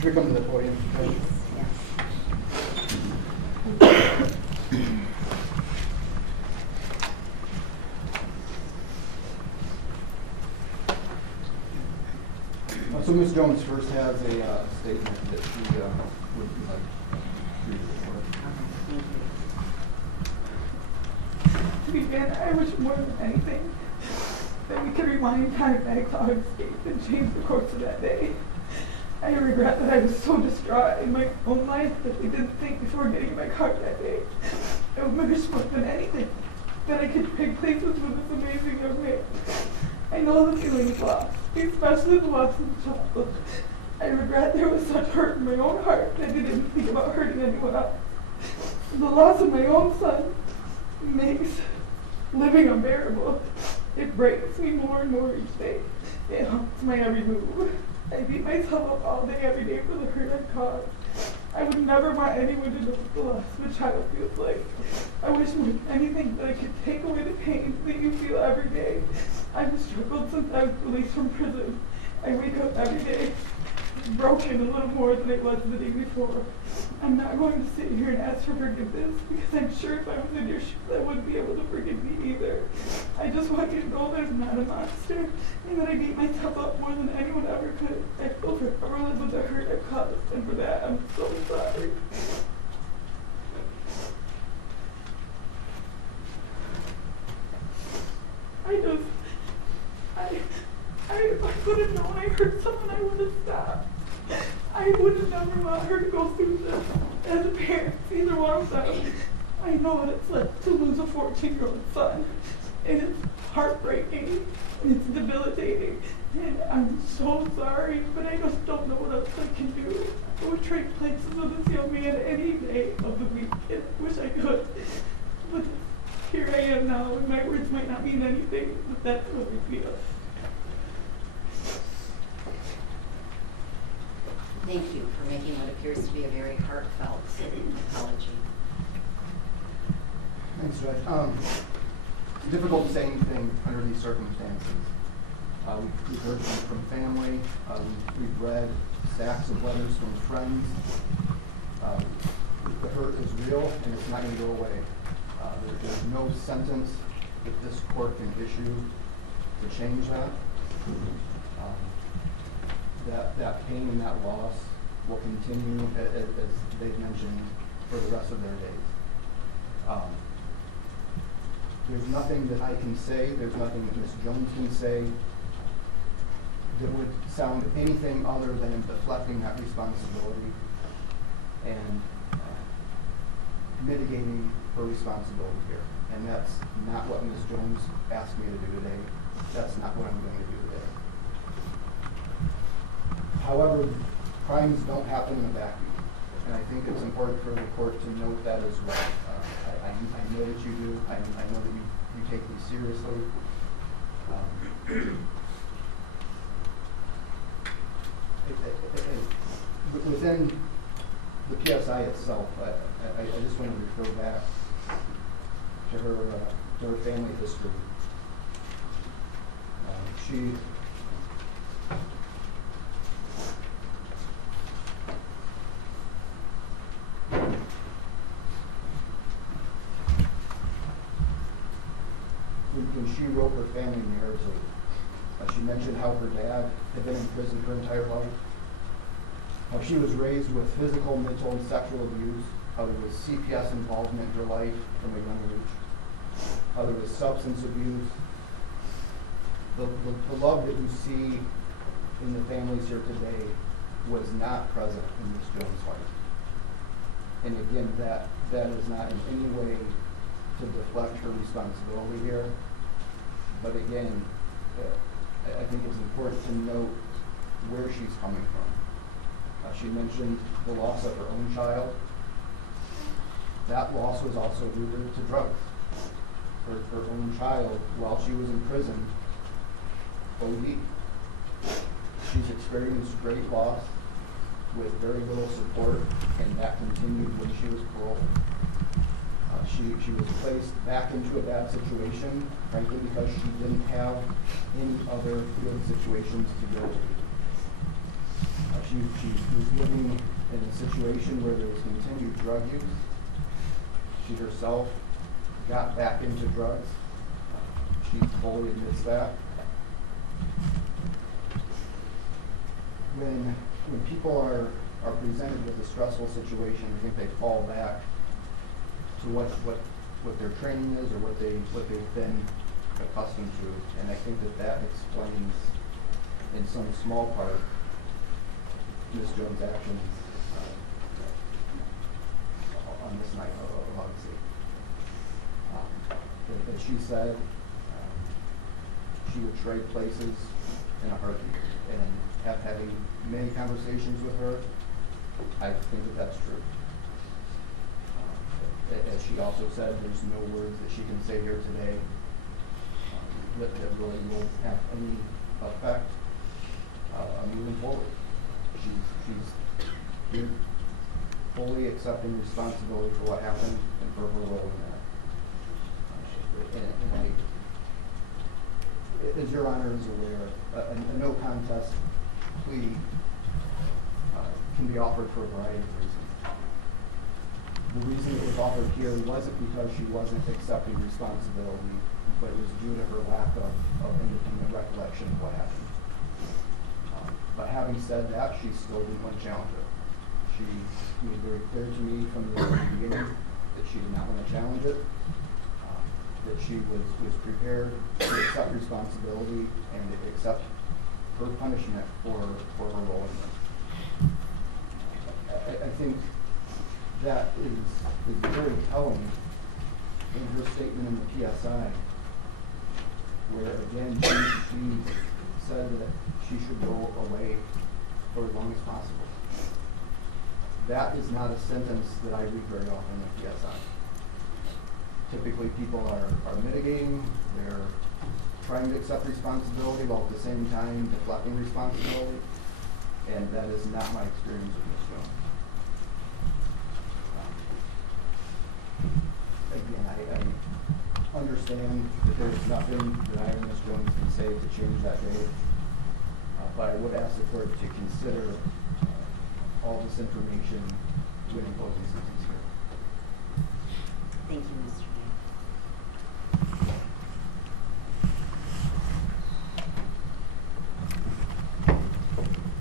Should we come to the podium? Please, yes. So Ms. Jones first has a statement that she would like to read for. To begin, I wish more than anything that we could rewind time back to our escape and change the course of that day. I regret that I was so distraught in my own life that I didn't think before getting in my car that day. I would wish more than anything that I could trade places with this amazing young man. I know the feeling of loss, especially the loss of a child. I regret there was such hurt in my own heart that I didn't think about hurting anyone else. The loss of my own son makes living unbearable. It breaks me more and more each day. It haunts my every move. I beat myself up all day, every day for the hurt I've caused. I would never want anyone to know what the loss of a child feels like. I wish more than anything that I could take away the pain that you feel every day. I've struggled since I was released from prison. I wake up every day broken a little more than I was the day before. I'm not going to sit here and ask for forgiveness because I'm sure if I was in your shoes I wouldn't be able to forgive me either. I just want you to know that I'm not a monster and that I beat myself up more than anyone ever could. I feel forever live with the hurt I've caused, and for that I'm so sorry. If I could have known I hurt someone, I would have stopped. I would have never want her to go through this as a parent, either one of them. I know what it's like to lose a 14-year-old son. And it's heartbreaking, and it's debilitating. And I'm so sorry, but I just don't know what else I can do. I would trade places with this young man any day of the week, and I wish I could. But here I am now, and my words might not mean anything, but that's what I feel. Thank you for making what appears to be a very heartfelt apology. Thanks, Judge. It's difficult to say anything under these circumstances. We've heard from family. We've read stacks of letters from friends. The hurt is real, and it's not going to go away. There's no sentence that this court can issue to change that. That pain and that loss will continue, as they've mentioned, for the rest of their days. There's nothing that I can say, there's nothing that Ms. Jones can say that would sound anything other than deflecting that responsibility and mitigating her responsibility here. And that's not what Ms. Jones asked me to do today. That's not what I'm going to do today. However, crimes don't happen in a vacuum, and I think it's important for the court to note that as well. I know that you do. I know that you take these seriously. Within the PSI itself, I just want to refer back to her family history. When she wrote her family narrative, she mentioned how her dad had been in prison her entire life, how she was raised with physical, mental, and sexual abuse, how there was CPS involvement in her life from a young age, how there was substance abuse. The love that you see in the families here today was not present in Ms. Jones' life. And again, that is not in any way to deflect her responsibility here. But again, I think it's important to note where she's coming from. She mentioned the loss of her own child. That loss was also rooted to drugs. Her own child, while she was in prison, OD. She's experienced great loss with very little support, and that continued when she was paroled. She was placed back into a bad situation, frankly, because she didn't have any other field situations to go to. She was living in a situation where there was continued drug use. She herself got back into drugs. She fully admits that. When people are presented with a stressful situation, I think they fall back to what their training is or what they've been accustomed to. And I think that explains in some small part Ms. Jones' actions on this night of Odyssey. As she said, she would trade places in a heartbeat, and having many conversations with her, I think that's true. As she also said, there's no words that she can say here today that really will have any effect moving forward. She's here fully accepting responsibility for what happened and for her role in that. And as Your Honor is aware, a no contest plea can be offered for a variety of reasons. The reason it was offered here wasn't because she wasn't accepting responsibility, but it was due to her lack of independent recollection of what happened. But having said that, she still didn't want to challenge it. She made very clear to me from the very beginning that she did not want to challenge it, that she was prepared to accept responsibility and accept her punishment for her role in this. I think that is very telling in her statement in the PSI, where again she said that she should go away for as long as possible. That is not a sentence that I read very often in the PSI. Typically people are mitigating, they're trying to accept responsibility while at the same time deflecting responsibility, and that is not my experience with Ms. Jones. Again, I understand that there's nothing that I or Ms. Jones can say to change that date, but I would ask the court to consider all this information when imposing